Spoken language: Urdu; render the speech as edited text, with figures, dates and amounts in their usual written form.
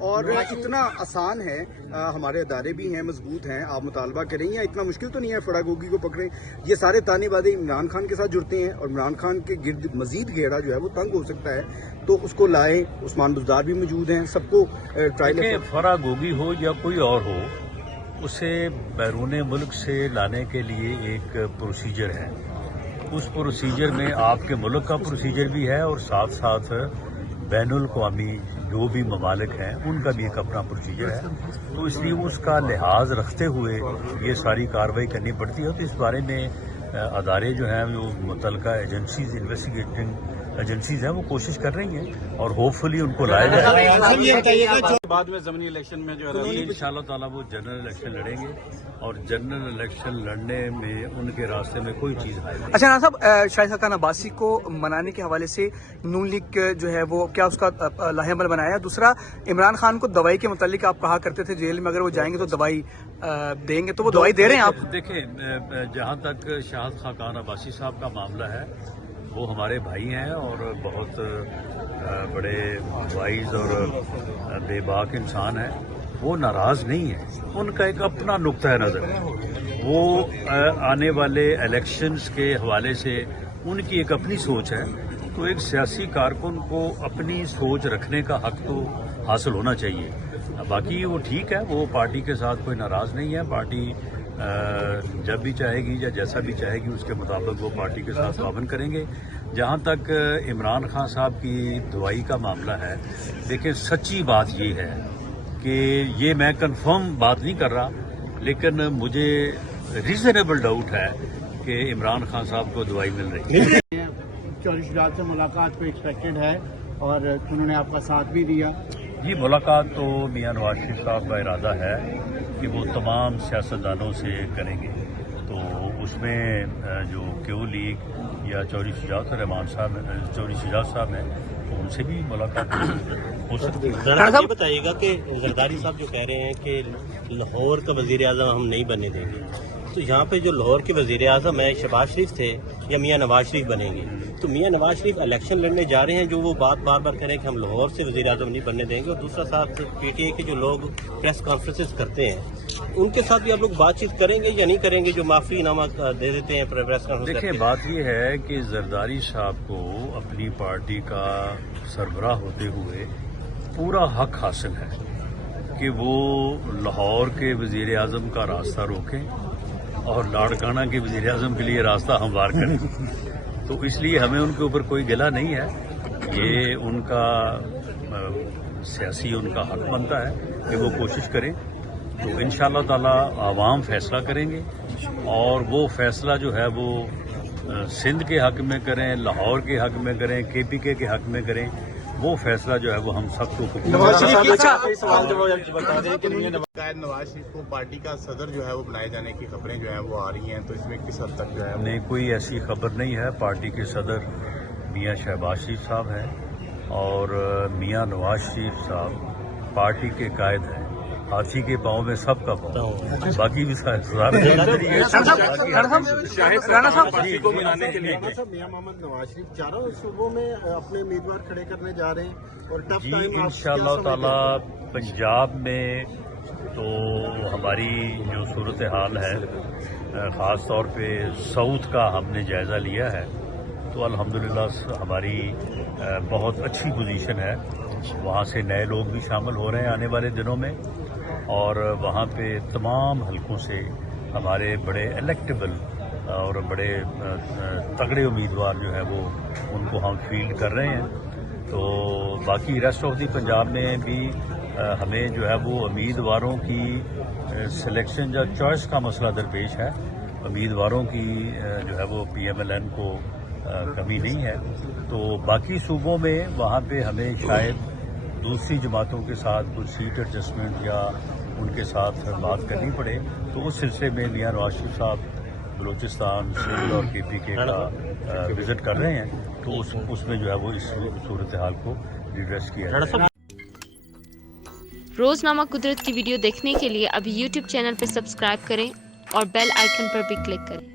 اور اتنا آسان ہے. ہمارے ادارے بھی ہیں, مضبوط ہیں, آپ مطالبہ کریں, یا اتنا مشکل تو نہیں ہے فڑا گوگی کو پکڑیں. یہ سارے تانے بادے عمران خان کے ساتھ جڑتے ہیں, اور عمران خان کے گرد مزید گھیرا جو ہے وہ تنگ ہو سکتا ہے, تو اس کو لائیں. عثمان بزدار بھی موجود ہیں, سب کو ٹرائل. فرا گوگی ہو یا کوئی اور ہو, اسے بیرون ملک سے لانے کے لیے ایک پروسیجر ہے. اس پروسیجر میں آپ کے ملک کا پروسیجر بھی ہے, اور ساتھ ساتھ بین الاقوامی جو بھی ممالک ہیں ان کا بھی ایک اپنا پروسیجر ہے. تو اس لیے اس کا لحاظ رکھتے ہوئے یہ ساری کارروائی کرنی پڑتی ہے. تو اس بارے میں ادارے جو ہیں جو متعلقہ ایجنسیز, انویسٹیگیٹنگ ایجنسیز ہیں, وہ کوشش کر رہی ہیں, اور ہوپ فلی ان کو لایا جائے. بعد میں ضمنی الیکشن میں جو ہے ان شاء اللہ تعالیٰ وہ جنرل الیکشن لڑیں گے, اور جنرل الیکشن لڑنے میں ان کے راستے میں کوئی چیز آئے گی. اچھا صاحب, شاہد خاقان عباسی کو منانے کے حوالے سے نون لیگ جو ہے وہ کیا اس کا لاہ عمل بنایا؟ دوسرا, عمران خان کو دوائی کے متعلق آپ کہا کرتے تھے جیل میں اگر وہ جائیں گے تو دوائی دیں گے, تو وہ دوائی دے رہے ہیں آپ؟ دیکھیں, جہاں تک شاہد خاقان عباسی صاحب کا معاملہ ہے, وہ ہمارے بھائی ہیں اور بہت بڑے وائز اور بے باک انسان ہیں. وہ ناراض نہیں ہیں, ان کا ایک اپنا نقطۂ نظر ہے. وہ آنے والے الیکشنز کے حوالے سے ان کی ایک اپنی سوچ ہے. تو ایک سیاسی کارکن کو اپنی سوچ رکھنے کا حق تو حاصل ہونا چاہیے. باقی وہ ٹھیک ہے, وہ پارٹی کے ساتھ کوئی ناراض نہیں ہے. پارٹی جب بھی چاہے گی یا جیسا بھی چاہے گی اس کے مطابق وہ پارٹی کے ساتھ تعاون کریں گے. جہاں تک عمران خان صاحب کی دوائی کا معاملہ ہے, دیکھیں سچی بات یہ ہے کہ یہ میں کنفرم بات نہیں کر رہا, لیکن مجھے ریزنیبل ڈاؤٹ ہے کہ عمران خان صاحب کو دوائی مل رہی ہے. چوری شجاعت سے ملاقات کو ایکسپیکٹڈ ہے, اور انہوں نے آپ کا ساتھ بھی دیا. جی, ملاقات تو میاں نواز شریف صاحب کا ارادہ ہے کہ وہ تمام سیاستدانوں سے کریں گے. تو اس میں جو کیو لیگ یا چوری شجاعت الرحمان صاحب, چوری شجاعت صاحب ہیں, تو ان سے بھی ملاقات ہو سکتی ہے. ذرا یہ بتائیے گا کہ زرداری صاحب جو کہہ رہے ہیں کہ لاہور کا وزیر اعظم ہم نہیں بننے دیں گے, تو یہاں پہ جو لاہور کے وزیر اعظم ہیں شہباز شریف تھے یا میاں نواز شریف بنیں گے, تو میاں نواز شریف الیکشن لڑنے جا رہے ہیں, جو وہ بات بار بار کہہ رہے ہیں کہ ہم لاہور سے وزیر اعظم نہیں بننے دیں گے, اور دوسرا ساتھ پی ٹی آئی کے جو لوگ پریس کانفرنسز کرتے ہیں ان کے ساتھ بھی آپ لوگ بات چیت کریں گے یا نہیں کریں گے, جو معافی نامہ دے دیتے ہیں پریس کانفرنس؟ دیکھیں, بات یہ ہے کہ زرداری صاحب کو اپنی پارٹی کا سربراہ ہوتے ہوئے پورا حق حاصل ہے کہ وہ لاہور کے وزیر اعظم کا راستہ روکیں اور لاڑکانہ کے وزیر اعظم کے لیے راستہ ہموار کریں. تو اس لیے ہمیں ان کے اوپر کوئی گلہ نہیں ہے. یہ ان کا سیاسی ان کا حق بنتا ہے کہ وہ کوشش کریں. تو انشاءاللہ تعالی عوام فیصلہ کریں گے, اور وہ فیصلہ جو ہے وہ سندھ کے حق میں کریں, لاہور کے حق میں کریں, کے پی کے حق میں کریں. وہ فیصلہ جو ہے وہ ہم سب کو نواز شریف کو پارٹی کا صدر جو ہے وہ بنائے جانے کی خبریں جو ہیں وہ آ رہی ہیں, تو اس میں کس حد تک جو ہے نہیں, کوئی ایسی خبر نہیں ہے. پارٹی کے صدر میاں شہباز شریف صاحب ہیں, اور میاں نواز شریف صاحب پارٹی کے قائد ہیں. ہاتھی کے پاؤں میں سب کا پاؤں, باقی بھی کو ملانے کے لیے میاں محمد نواز شریف چاروں صوبوں میں اپنے امیدوار کھڑے کرنے جا رہے ہیں, اور جی انشاءاللہ تعالی پنجاب میں تو ہماری جو صورتحال ہے, خاص طور پہ ساؤتھ کا ہم نے جائزہ لیا ہے, تو الحمدللہ ہماری بہت اچھی پوزیشن ہے. وہاں سے نئے لوگ بھی شامل ہو رہے ہیں آنے والے دنوں میں, اور وہاں پہ تمام حلقوں سے ہمارے بڑے الیکٹیبل اور بڑے تگڑے امیدوار جو ہے وہ ان کو ہم فیلڈ کر رہے ہیں. تو باقی ریسٹ آف دی پنجاب میں بھی ہمیں جو ہے وہ امیدواروں کی سلیکشن یا چوائس کا مسئلہ درپیش ہے. امیدواروں کی جو ہے وہ پی ایم ایل این کو کمی نہیں ہے. تو باقی صوبوں میں وہاں پہ ہمیں شاید دوسری جماعتوں کے ساتھ کچھ سیٹ ایڈجسٹمنٹ یا ان کے ساتھ بات کرنی پڑے. تو اس سلسلے میں میاں نواز شریف صاحب بلوچستان, سندھ اور کے پی کے کا وزٹ کر رہے ہیں, تو اس میں جو ہے وہ اس صورتحال کو ریڈریس کیا جائے. روزنامہ قدرت کی ویڈیو دیکھنے کے لیے ابھی یوٹیوب چینل پہ سبسکرائب کریں اور بیل آئیکن پر بھی کلک کریں.